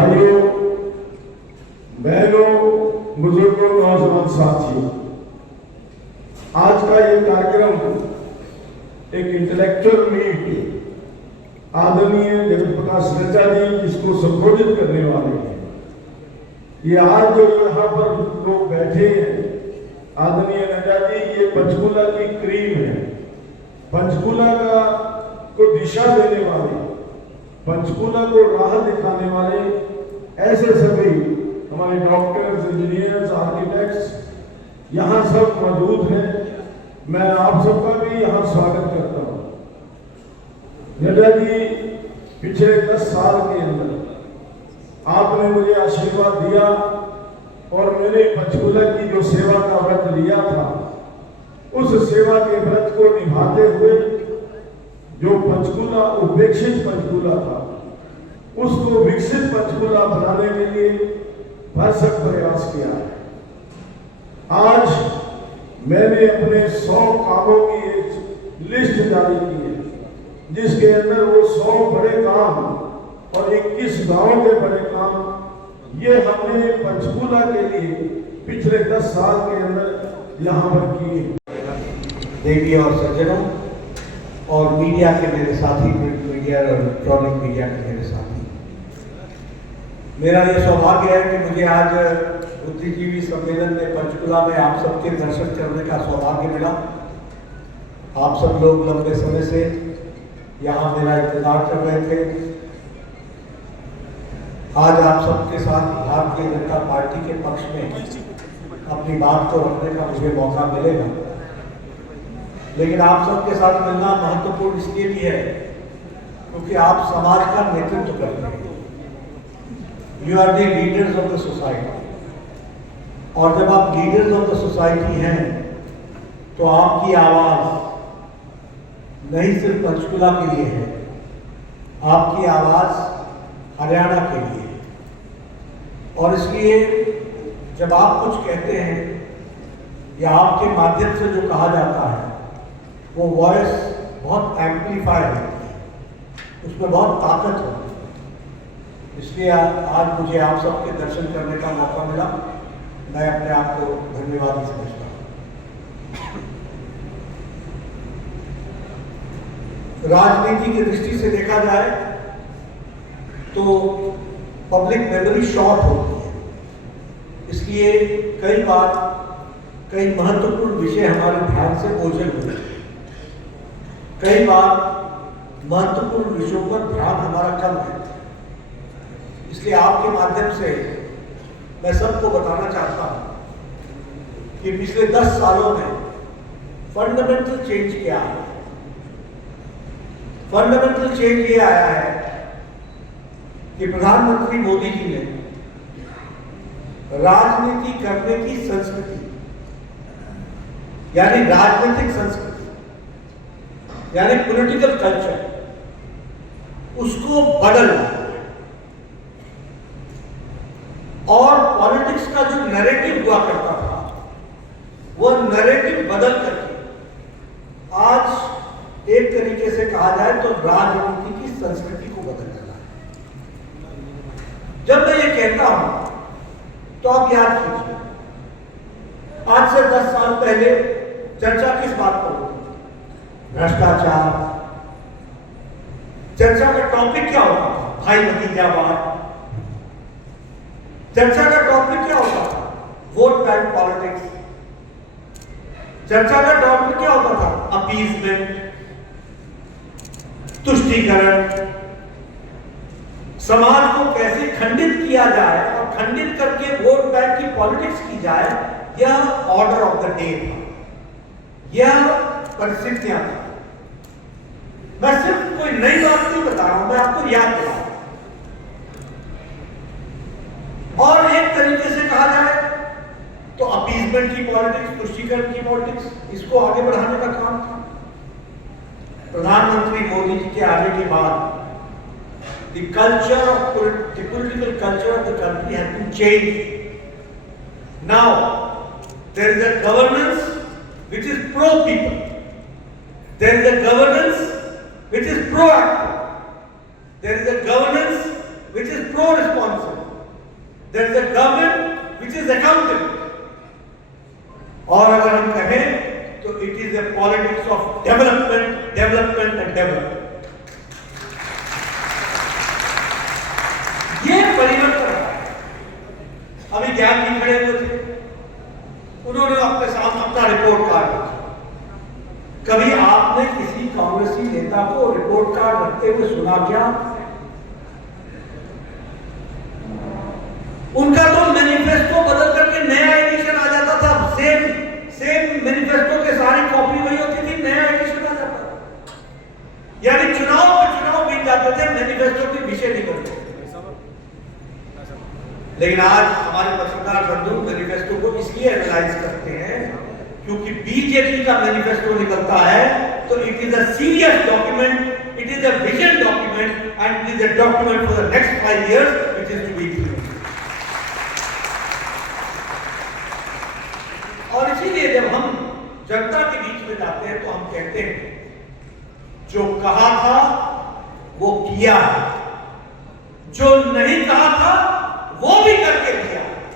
भाइयों, बहनों, बुजुर्गों, नौजवान साथियों, आज का ये कार्यक्रम एक इंटेलेक्चुअल मीट आदरणीय जगत प्रकाश नड्डा जी जिसको संबोधित करने वाले हैं। ये आज जो यहाँ पर लोग बैठे हैं, आदरणीय नड्डा जी, ये पंचकूला की क्रीम है। पंचकूला को दिशा देने वाले, पंचकूला को राह दिखाने वाले ऐसे सभी हमारे डॉक्टर्स, इंजीनियर्स, आर्किटेक्ट्स यहाँ सब मौजूद हैं। मैं आप सबका भी यहाँ स्वागत करता हूँ। नड्डा जी, पिछले 10 साल के अंदर आपने मुझे आशीर्वाद दिया और मैंने पंचकूला की जो सेवा का व्रत लिया था, उस सेवा के व्रत को निभाते हुए जो पंचकूला, उपेक्षित पंचकूला था, उसको विकसित पंचकूला बनाने के लिए भरसक प्रयास किया है। आज मैंने अपने 100 कामों की एक लिस्ट जारी की है, जिसके अंदर वो 100 बड़े काम और 21 गांवों के बड़े काम ये हमने पंचकूला के लिए पिछले 10 साल के अंदर यहाँ पर किए। देवी और सज्जनों और मीडिया के मेरे साथी, प्रिंट मीडिया और इलेक्ट्रॉनिक मीडिया के मेरे साथी, मेरा ये सौभाग्य है कि मुझे आज बुद्धिजीवी सम्मेलन में पंचकूला में आप सबके दर्शन करने का सौभाग्य मिला। आप सब लोग लंबे समय से यहाँ मेरा इंतजार कर रहे थे। आज आप सबके साथ भारतीय जनता पार्टी के पक्ष में अपनी बात को रखने का मुझे मौका मिलेगा। लेकिन आप सबके साथ मिलना महत्वपूर्ण इसलिए भी है क्योंकि आप समाज का नेतृत्व करते हैं। You are the leaders of the society, और जब आप लीडर्स ऑफ द सोसाइटी हैं तो आपकी आवाज नहीं सिर्फ पंचकूला के लिए है, आपकी आवाज हरियाणा के लिए है। और इसलिए जब आप कुछ कहते हैं या आपके माध्यम से जो कहा जाता है, वो वॉइस बहुत एम्पलीफाई होती है, उसमें बहुत ताकत होती है। इसलिए आज मुझे आप सबके दर्शन करने का मौका मिला। मैं अपने आप को धन्यवाद समझता हूँ। राजनीति की दृष्टि से देखा जाए तो पब्लिक मेमोरी शॉर्ट होती है, इसलिए कई बार कई महत्वपूर्ण विषय हमारे ध्यान से ओझल होते हैं। कई बार महत्वपूर्ण विषयों पर ध्यान हमारा कम रहता है। इसलिए आपके माध्यम से मैं सबको बताना चाहता हूं कि पिछले 10 सालों में फंडामेंटल चेंज क्या है। फंडामेंटल चेंज ये आया है कि प्रधानमंत्री मोदी जी ने राजनीति करने की संस्कृति, यानी राजनीतिक संस्कृति, यानी पॉलिटिकल कल्चर, उसको बदलना और पॉलिटिक्स का जो नैरेटिव हुआ करता था, वो नैरेटिव बदल करके आज एक तरीके से कहा जाए तो राजनीति की संस्कृति को बदल देना है। जब मैं ये कहता हूं तो आप याद कीजिए, आज से 10 साल पहले चर्चा किस बात पर होती? भ्रष्टाचार। चर्चा का टॉपिक क्या होता था? भाई भतीजावाद। चर्चा का टॉपिक क्या होता था? Vote bank politics. चर्चा का टॉपिक क्या होता था? अपीजमेंट, तुष्टीकरण। समाज को कैसे खंडित किया जाए और खंडित करके वोट बैंक की पॉलिटिक्स की जाए, यह ऑर्डर ऑफ द डे था, यह परिस्थितियां थी। मैं सिर्फ कोई नई बात नहीं बता रहा हूं, मैं आपको याद दिला रहा हूं। और एक तरीके से कहा जाए तो अपीजमेंट की पॉलिटिक्स, तुष्टीकरण की पॉलिटिक्स, इसको आगे बढ़ाने का काम था। प्रधानमंत्री मोदी जी के आने के बाद the political culture of the country has been changed. Now there is a governance which is pro-people. There is a governance which is proactive. There is a governance which is pro-responsible. there is a government which is accountable. और अगर हम कहें तो it is a politics of development, development and development. ये परिवर्तन है। अभी ज्ञान जी खड़े हुए थे, उन्होंने अपने सामने अपना रिपोर्ट कार्ड रखा। कभी आपने किसी कांग्रेसी नेता को रिपोर्ट कार्ड रखते हुए सुना क्या? उनका तो मैनिफेस्टो बदल करके नया एडिशन आ जाता था। सेम मैनिफेस्टो के सारी कॉपी वही होती थी, नया एडिशन आ जाता था। यानी चुनाव पर चुनाव बीत जाते थे, मैनिफेस्टो के विषय नहीं करते। लेकिन आज हमारे पत्रकार बंधु मैनिफेस्टो को इसलिए एनालाइज करते हैं क्योंकि बीजेपी का मैनिफेस्टो निकलता है तो it is a serious document, it is a vision document and it is a document for the next 5 years which is to be implemented. और इसीलिए जब हम जनता के बीच में जाते हैं तो हम कहते हैं जो कहा था वो किया है, जो नहीं कहा था वो भी करके